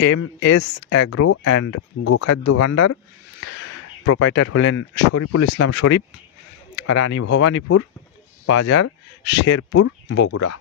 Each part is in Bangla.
MS অ্যাগ্রো অ্যান্ড গোখাদ্য ভাণ্ডার। প্রোপাইটার হলেন শরীফুল ইসলাম শরীফ, রানী ভবানীপুর বাজার, শেরপুর, বগুড়া।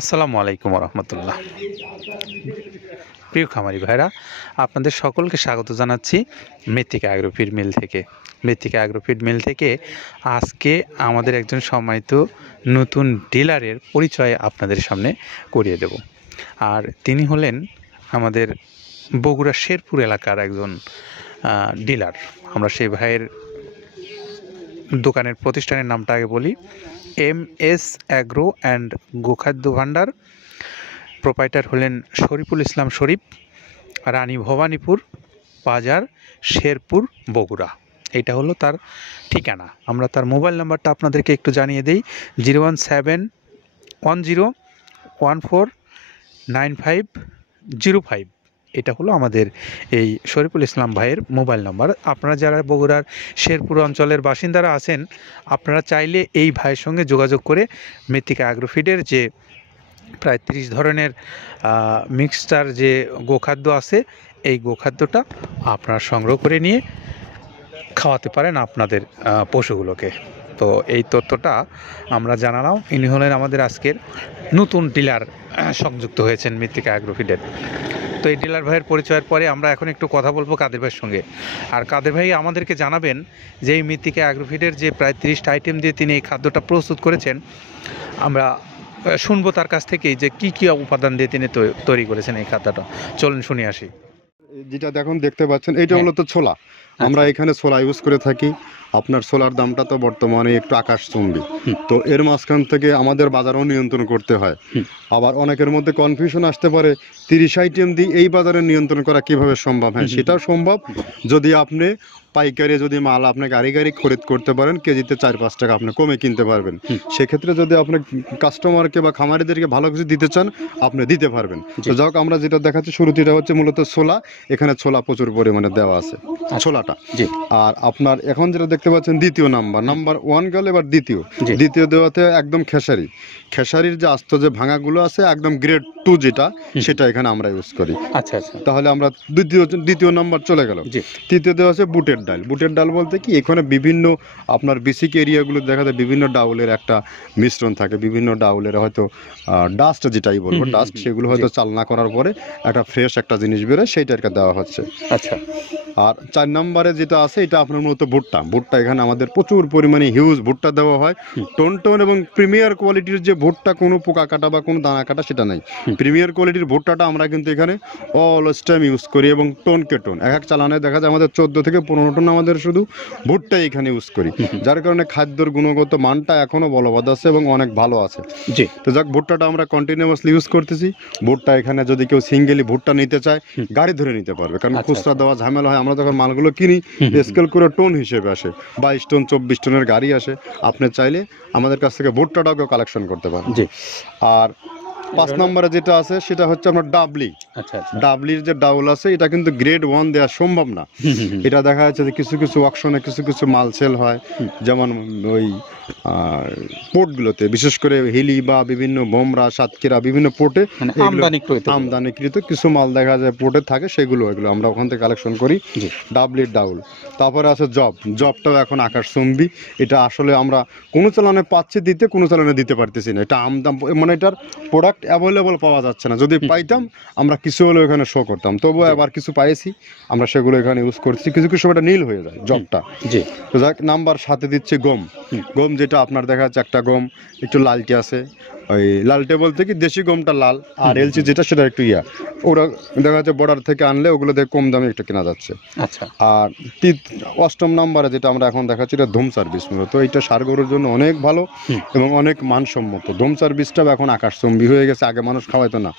আসসালামু আলাইকুম রহমতুল্লাহ। প্রিয় খামারি ভাইরা, আপনাদের সকলকে স্বাগত জানাচ্ছি মৃত্তিকা অ্যাগ্রোফিড মিল থেকে। মৃত্তিকা অ্যাগ্রোফিড মিল থেকে আজকে আমাদের একজন সম্মানিত নতুন ডিলারের পরিচয় আপনাদের সামনে করিয়ে দেব। আর তিনি হলেন আমাদের বগুড়া শেরপুর এলাকার একজন ডিলার। আমরা সেই ভাইয়ের দোকানের প্রতিষ্ঠানের নামটা আগে বলি, MS অ্যাগ্রো অ্যান্ড গোখাদ্য ভাণ্ডার। প্রোপাইটার হলেন শরীফুল ইসলাম শরীফ, রানী ভবানীপুর বাজার, শেরপুর, বগুড়া। এটা হলো তার ঠিকানা। আমরা তার মোবাইল নাম্বারটা আপনাদেরকে একটু জানিয়ে দিই, 01710149505। এটা হলো আমাদের এই শরীফুল ইসলাম ভাইয়ের মোবাইল নাম্বার। আপনারা যারা বগুড়ার শেরপুর অঞ্চলের বাসিন্দারা আছেন, আপনারা চাইলে এই ভাইয়ের সঙ্গে যোগাযোগ করে মৃত্তিকা অ্যাগ্রোফিডের যে প্রায় 30 ধরনের মিক্সচার যে গোখাদ্য আছে, এই গোখাদ্যটা আপনারা সংগ্রহ করে নিয়ে খাওয়াতে পারেন আপনাদের পশুগুলোকে। তো এই তথ্যটা আমরা জানালাম। ইনি হলেন আমাদের আজকের নতুন ডিলার সংযুক্ত হয়েছেন মৃত্তিকা অ্যাগ্রোফিডের। তো এই ডিলার ভাইয়ের পরিচয়ের পরে আমরা এখন একটু কথা বলবো কাদের ভাইয়ের সঙ্গে। আর কাদের ভাই আমাদেরকে জানাবেন যে এই মৃত্তিকা অ্যাগ্রোফিডের যে প্রায় 30টা আইটেম দিয়ে তিনি এই খাদ্যটা প্রস্তুত করেছেন, আমরা শুনবো তার কাছ থেকেই যে কি কি উপাদান দিয়ে তিনি তৈরি করেছেন এই খাদ্যটা। চলুন শুনে আসি। যেটা দেখতে পাচ্ছেন এটা হলো তো ছোলা। আমরা এখানে ছোলা ইউজ করে থাকি। আপনার ছোলার দামটা তো বর্তমানে একটু আকাশচুম্বী। তো এর মাঝখান থেকে আমাদের বাজারও নিয়ন্ত্রণ করতে হয়। আবার অনেকের মধ্যে কনফিউশন আসতে পারে 30 আইটেম দিয়ে এই বাজারে নিয়ন্ত্রণ করা কিভাবে সম্ভব। হ্যাঁ, সেটাও সম্ভব যদি আপনি পাইকারি যদি মাল আপনি গাড়ি খরিদ করতে পারেন, কেজিতে 4-5 টাকা আপনি কমে কিনতে পারবেন। সেক্ষেত্রে যদি আপনি কাস্টমারকে বা খামারিদেরকে ভালো কিছু দিতে চান, আপনি দিতে পারবেন। তো যাই হোক, আমরা যেটা দেখাচ্ছি শুরুতে এটা হচ্ছে মূলত ছোলা। এখানে ছোলা প্রচুর পরিমাণে দেওয়া আছে, ছোলাটা। আর আপনার এখন যেটা দেখতে পাচ্ছেন দ্বিতীয় নাম্বার 1 গেল, এবার দ্বিতীয় দেওয়াতে একদম খেসারির যে আস্ত যে ভাঙাগুলো আছে একদম গ্রেড 2 যেটা, সেটা এখানে আমরা ইউজ করি। আচ্ছা, তাহলে আমরা দ্বিতীয় নাম্বার চলে গেল। তৃতীয় দেওয়া আছে বুটের ডাল বলতে কি, এখানে বিভিন্ন আপনার বেসিক এরিয়াগুলো দেখা যায় বিভিন্ন ডাউলের একটা মিশ্রণ থাকে, বিভিন্ন ডাউলের হয়তো ডাস্ট যেটাই বলবো ডাস্ট, সেগুলো হয়তো চালনা করার পরে একটা ফ্রেশ একটা জিনিস বেরোয়, সেইটাকে দেওয়া হচ্ছে। আচ্ছা, আর 4 নম্বরে যেটা আছে এটা আপনার মূলত ভুট্টা। এখানে আমাদের প্রচুর পরিমাণে হিউজ ভুট্টা দেওয়া হয়। টোন এবং প্রিমিয়ার কোয়ালিটির যে ভুট্টা, কোনো পোকা কাটা বা কোনো দানা কাটা সেটা নাই। প্রিমিয়ার কোয়ালিটির ভুট্টাটা আমরা কিন্তু এখানে অলওয়েজ টাইম ইউজ করি। এবং টোনকে টোন এক চালানে দেখা যায় আমাদের 14 থেকে 15 টন আমাদের শুধু ভুট্টা এখানে ইউজ করি, যার কারণে খাদ্যর গুণগত মানটা এখনো বলবৎ আছে এবং অনেক ভালো আছে। জি, তো যাক, ভুট্টাটা আমরা কন্টিনিউয়াসলি ইউজ করতেছি। ভুট্টা এখানে যদি কেউ সিঙ্গেলি ভুট্টা নিতে চায়, গাড়ি ধরে নিতে পারবে, কারণ খুচরা দেওয়া ঝামেলা হয়। আমরা যখন মালগুলো কিনি স্কেল করে টোন হিসেবে আসে, 22 টন 24 টনের গাড়ি আসে। আপনি চাইলে আমাদের কাছ থেকে ভুট্টাটাকেও কালেকশন করতে পারেন। জি, আর 5 নম্বরে যেটা আছে সেটা হচ্ছে আপনার ডাবলির যে ডাউল আছে, এটা কিন্তু গ্রেড 1 দেওয়া সম্ভব না। এটা দেখা যাচ্ছে যে কিছু অকশনে কিছু মাল সেল হয়, যেমন ওই পোর্টগুলোতে, বিশেষ করে হিলি বা বিভিন্ন বোমরা, সাতক্ষীরা, বিভিন্ন পোর্টে আমদানিকৃত কিছু মাল দেখা যায় পোর্টে থাকে, এগুলো আমরা ওখান থেকে কালেকশন করি। ডাবলির ডাউল। তারপরে আছে জবটাও এখন আকাশচুম্বী। এটা আসলে আমরা কোনো চালানে পাচ্ছি দিতে, কোনো চালানে দিতে পারতেছি না। এটা আমদাম, মানে এটার প্রোডাক্ট অ্যাভেলেবল পাওয়া যাচ্ছে না। যদি পাইতাম আমরা কিছু হলেও এখানে শো করতাম, তবুও আবার কিছু পাইছি, আমরা সেগুলো এখানে ইউজ করছি। কিছু সময় নীল হয়ে যায় জবটা। তো যাক, নাম্বার 7 দিচ্ছে গম, যেটা আপনার দেখা যাচ্ছে একটা গম একটু লালটে আছে। ওই লালটে বলতে কি, দেশি গমটা লাল, আর এলচি যেটা সেটা একটু ওরা দেখা যাচ্ছে বর্ডার থেকে আনলে ওগুলো দিয়ে কম দামে একটু কেনা যাচ্ছে। আচ্ছা, আর 8ম নম্বরে যেটা আমরা এখন দেখাচ্ছি, এটা ধুম সার্ভিস। মূলত এটা ষাঁড় গরুর জন্য অনেক ভালো এবং অনেক মানসম্মত। ধুম সার্ভিসটাও এখন আকাশচুম্বী হয়ে গেছে। আগে মানুষ খাওয়াইতো না,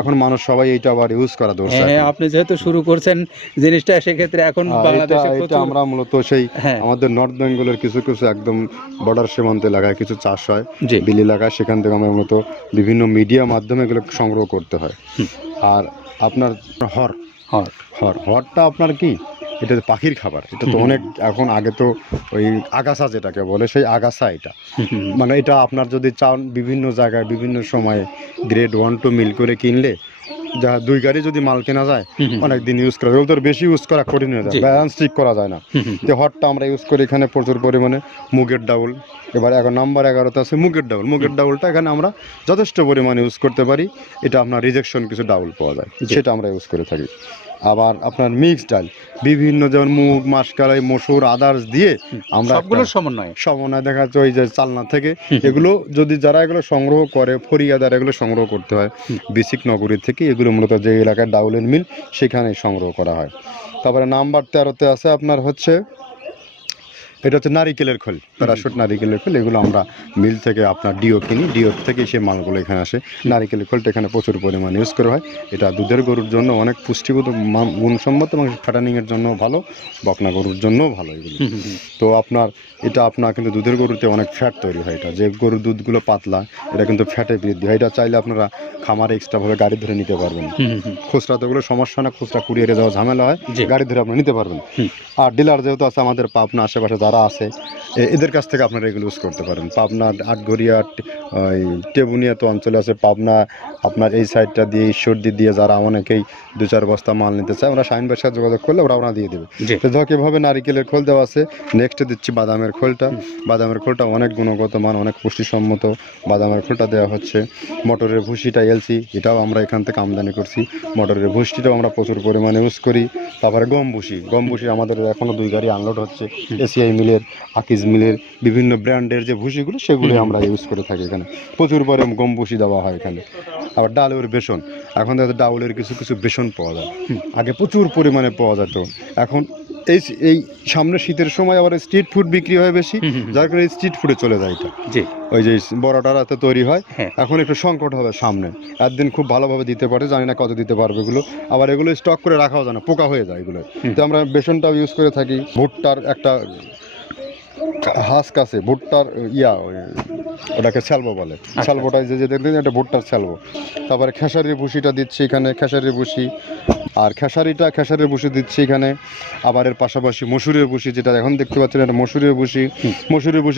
এখন মানুষ সবাই এইটা আবার ইউজ করা দরকার। আপনি যেহেতু শুরু করছেন জিনিসটা, সেক্ষেত্রে এখন বাংলাদেশে এটা আমরা মূলত সেই আমাদের নর্থ বেঙ্গলের কিছু একদম বর্ডার সীমান্ত এলাকায় কিছু চাষ হয়, বিল এলাকায়, সেখান থেকে আমরা মূলত বিভিন্ন মিডিয়া মাধ্যমে এগুলো সংগ্রহ করতে হয়। আর আপনার হর হর হরটা আপনার কি, এটা তো পাখির খাবার, এটা তো অনেক এখন, আগে তো ওই আগাছা যেটাকে বলে সেই আগাছা এটা, মানে এটা আপনার যদি চান বিভিন্ন জায়গায় বিভিন্ন সময়ে গ্রেড 1-2 মিল করে কিনলে যা 2 গাড়ি যদি মাল কেনা যায় অনেক দিন ইউজ করা যায়, ওদের বেশি ইউজ করা কঠিন হয়ে যায়, ব্যালেন্স ঠিক করা যায় না। তো হটটা আমরা ইউজ করি এখানে প্রচুর পরিমাণে, মুগের ডাউল, এবার এখন নাম্বার 11তে আছে মুগের ডাউলটা এখানে আমরা যথেষ্ট পরিমাণে ইউজ করতে পারি। এটা আপনার রিজেকশন কিছু ডাউল পাওয়া যায়, সেটা আমরা ইউজ করে থাকি। আবার আপনার মিক্সড ডাল বিভিন্ন, যেমন মুগ, মাসকলাই, মসুর, আদার্স দিয়ে আমরা সবগুলোর সমন্বয় দেখা যাচ্ছে ওই যে চালনা থেকে এগুলো যদি যারা এগুলো সংগ্রহ করে, ফরিয়াদার এগুলো সংগ্রহ করতে হয় বেসিক নগরী থেকে, এগুলো মূলত যে এলাকায় ডাউলের মিল সেখানেই সংগ্রহ করা হয়। তারপরে নাম্বার 13তে আছে আপনার হচ্ছে, এটা হচ্ছে নারিকেলের খোল, প্যারাশুট নারিকেলের খোল, এগুলো আমরা মিল থেকে আপনার ডিও কিনি, ডিও থেকে সেই মালগুলো এখানে আসে। নারিকেলের খোলটা এখানে প্রচুর পরিমাণে ইউজ করা হয়। এটা দুধের গরুর জন্য অনেক পুষ্টিগত গুণসম্মত এবং ফ্যাটানিংয়ের জন্য ভালো, বকনা গরুর জন্যও ভালো এগুলো। তো আপনার এটা আপনার কিন্তু দুধের গরুতে অনেক ফ্যাট তৈরি হয়, এটা যে গরুর দুধগুলো পাতলা এটা কিন্তু ফ্যাটে বৃদ্ধি হয়। এটা চাইলে আপনারা খামারে এক্সট্রাভাবে গাড়ি ধরে নিতে পারবেন, খুচরা তো ওগুলো সমস্যা না, খুচরা কুরিয়ারে যাওয়া ঝামেলা হয়, গাড়ি ধরে আপনি নিতে পারবেন। আর ডিলার যেহেতু আছে আমাদের পাবনা আশেপাশে যারা আছে এদের কাছ থেকে আপনারা এগুলো ইউজ করতে পারেন। পাবনা, আটঘরিয়া, ওই টেবুনিয়া তো অঞ্চলে আছে, পাবনা আপনার এই সাইডটা দিয়ে ঈশ্বরদী দিয়ে যারা অনেকেই 2-4 বস্তা মাল নিতে চায়, আমরা শাহিন ভাইয়ের সাথে যোগাযোগ করলে ওরা দিয়ে দেবে। তো ধর কীভাবে নারিকেলের খোল দেওয়া আছে, নেক্সটে দিচ্ছি বাদামের খোলটা। বাদামের খোলটা অনেক গুণগত মান, অনেক পুষ্টিসম্মত বাদামের খোলটা দেওয়া হচ্ছে। মটরের ভুসিটা এলসি, এটাও আমরা এখান থেকে আমদানি করছি, মটরের ভুসিটাও আমরা প্রচুর পরিমাণে ইউজ করি। তারপরে গম ভুসি আমাদের এখনও 2 গাড়ি আনলোড হচ্ছে, এসিআই মিলের, আকিজ মিলের বিভিন্ন ব্র্যান্ডের যে ভুসিগুলো সেগুলি আমরা ইউজ করে থাকি এখানে, প্রচুর পরিমাণে গম ভুসি দেওয়া হয় এখানে। আবার ডালের বেসন, এখন দেখা ডাউলের কিছু কিছু বেসন পাওয়া যায়, আগে প্রচুর পরিমাণে পাওয়া যেত, এখন এই সামনে শীতের সময় আবার স্ট্রিট ফুড বিক্রি হয় বেশি, যার কারণে স্ট্রিট ফুডে চলে যায় এটা, ওই যে বড়টা রাতে তৈরি হয়। এখন একটু সংকট হবে সামনে, একদিন খুব ভালোভাবে দিতে পারে, জানি না কত দিতে পারবে এগুলো, আবার এগুলো স্টক করে রাখাও যায় না, পোকা হয়ে যায় এগুলো। তো আমরা বেসনটাও ইউজ করে থাকি। ভুট্টার একটা হাস্ক আছে, ভুট্টার ওটাকে স্যালবো বলে, স্যালবোটাই যে দেখবেন এটা ভুট্টার স্যালবো। তারপরে খেসারির ভুসিটা দিচ্ছি এখানে, খেসারির ভুসি, আর খেসারির ভুসি দিচ্ছি এখানে। আবার এর পাশাপাশি মসুরের ভুসি, যেটা এখন দেখতে পাচ্ছেন এটা মসুরের ভুসি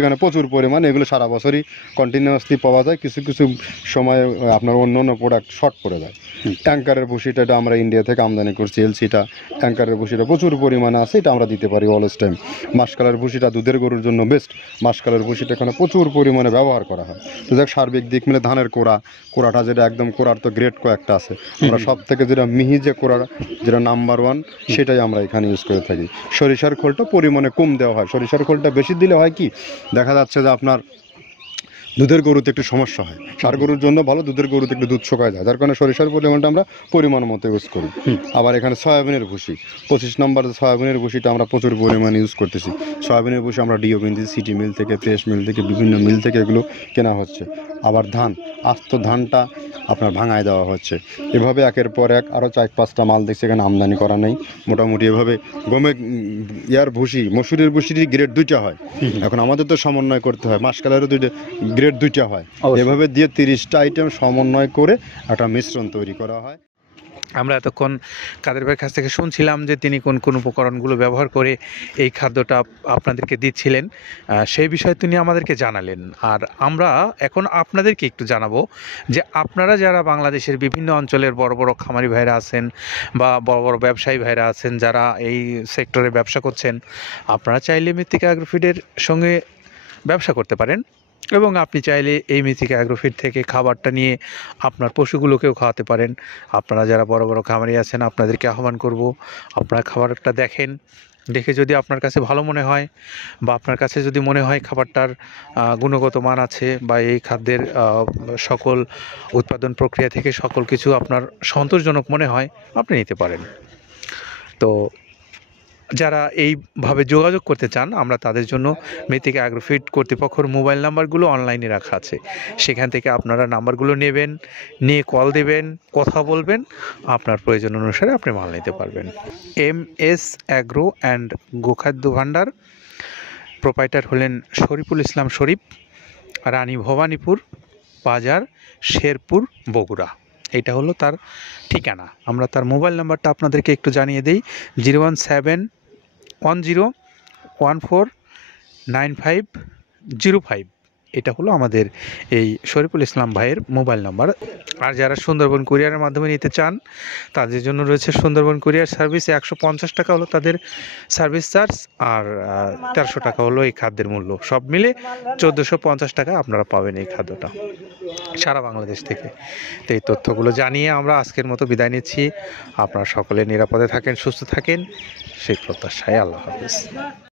এখানে প্রচুর পরিমাণে, এগুলো সারা বছরই কন্টিনিউয়াসলি পাওয়া যায়, কিছু কিছু সময় আপনার অন্য অন্য প্রোডাক্ট শর্ট পড়ে যায়। ট্যাঙ্কারের ভুসিটা এটা আমরা ইন্ডিয়া থেকে আমদানি করছি, এলসিটা ট্যাঙ্কারের ভুসিটা প্রচুর পরিমাণে আছে, এটা আমরা দিতে পারি অলওয়েজ টাইম। মাসকালের ভুসিটা দুধের গরুর জন্য বেস্ট, মাসকালের ভুসিটা এখানে প্রচুর পরিমাণে ব্যবহার করা হয়। তো দেখ সার্বিক দিক মিলে ধানের কোড়াটা যেটা একদম, কোড়ার তো গ্রেড কয়েকটা আছে, আমরা সব থেকে যেটা মিহি যে কোড়া, যেটা নাম্বার 1 সেটাই আমরা এখানে ইউজ করে থাকি। সরিষার খোলটা পরিমাণে কম দেওয়া হয়, সরিষার খোলটা বেশি দিলে হয় কি, দেখা যাচ্ছে যে আপনার দুধের গরুতে একটু সমস্যা হয়, ষাঁড় গরুর জন্য ভালো, দুধের গরুতে একটু দুধ শুকায় যায়, যার কারণে সরিষার পরিমাণটা আমরা পরিমাণ মতো ইউজ করি। আবার এখানে সয়াবিনের ভুসি 25 নম্বর সয়াবিনের ভুসিটা আমরা প্রচুর পরিমাণে ইউজ করতেছি। সয়াবিনের ভুসি আমরা ডিও কিনতেছি সিটি মিল থেকে, ফ্রেশ মিল থেকে, বিভিন্ন মিল থেকে এগুলো কেনা হচ্ছে। আবার ধান, আস্ত ধানটা আপনার ভাঙায় দেওয়া হচ্ছে। এভাবে একের পর এক আরও 4-5টা মাল দেখছি এখানে আমদানি করা নেই। মোটামুটি এভাবে গমে ভুসি, মসুরের ভুসির গ্রেড 2টা হয়, এখন আমাদের তো সমন্বয় করতে হয়, মাসকালেরও গ্রেড 2টা হয়, এভাবে দিয়ে 30টা আইটেম সমন্বয় করে একটা মিশ্রণ তৈরি করা হয়। আমরা এতক্ষণ কাদের ভাইয়ের কাছ থেকে শুনছিলাম যে তিনি কোন কোন উপকরণগুলো ব্যবহার করে এই খাদ্যটা আপনাদেরকে দিচ্ছিলেন, সেই বিষয়ে তিনি আমাদেরকে জানালেন। আর আমরা এখন আপনাদেরকে একটু জানাবো যে আপনারা যারা বাংলাদেশের বিভিন্ন অঞ্চলের বড় বড় খামারি ভাইরা আছেন বা বড় বড় ব্যবসায়ী ভাইরা আছেন যারা এই সেক্টরে ব্যবসা করছেন, আপনারা চাইলে মৃত্তিকা অ্যাগ্রোফিডের সঙ্গে ব্যবসা করতে পারেন, এবং আপনি চাইলে এই মৃত্তিকা অ্যাগ্রোফিড থেকে খাবারটা নিয়ে আপনার পশুগুলোকেও খাওয়াতে পারেন। আপনারা যারা বড় বড় খামারি আছেন আপনাদেরকে আহ্বান করব, আপনারা খাবারটা দেখেন, দেখে যদি আপনার কাছে ভালো মনে হয় বা আপনার কাছে যদি মনে হয় খাবারটার গুণগত মান আছে বা এই খাদ্যের সকল উৎপাদন প্রক্রিয়া থেকে সকল কিছু আপনার সন্তোষজনক মনে হয়, আপনি নিতে পারেন। তো যারা এইভাবে যোগাযোগ করতে চান আমরা তাদের জন্য মৃত্তিকা অ্যাগ্রোফিড কর্তৃপক্ষের মোবাইল নাম্বারগুলো অনলাইনে রাখা আছে, সেখান থেকে আপনারা নাম্বারগুলো নেবেন, নিয়ে কল দেবেন, কথা বলবেন, আপনার প্রয়োজন অনুসারে আপনি মাল নিতে পারবেন। MS অ্যাগ্রো অ্যান্ড গোখাদ্য ভাণ্ডার, প্রোপাইটার হলেন শরীফুল ইসলাম শরীফ, রানী ভবানীপুর বাজার, শেরপুর, বগুড়া। এটা হলো তার ঠিকানা। আমরা তার মোবাইল নাম্বারটা আপনাদেরকে একটু জানিয়ে দিই, 01710149505। এটা হলো আমাদের এই শরীফুল ইসলাম ভাইয়ের মোবাইল নাম্বার। আর যারা সুন্দরবন কুরিয়ারের মাধ্যমে নিতে চান তাদের জন্য রয়েছে সুন্দরবন কুরিয়ার সার্ভিস। 150 টাকা হলো তাদের সার্ভিস চার্জ, আর 1300 টাকা হলো এই খাদ্যের মূল্য। সব মিলে 1450 টাকা আপনারা পাবেন এই খাদ্যটা সারা বাংলাদেশ থেকে। তো এই তথ্যগুলো জানিয়ে আমরা আজকের মতো বিদায় নিচ্ছি। আপনারা সকলে নিরাপদে থাকেন, সুস্থ থাকেন, সেই প্রত্যাশায়। আল্লাহ হাফেজ।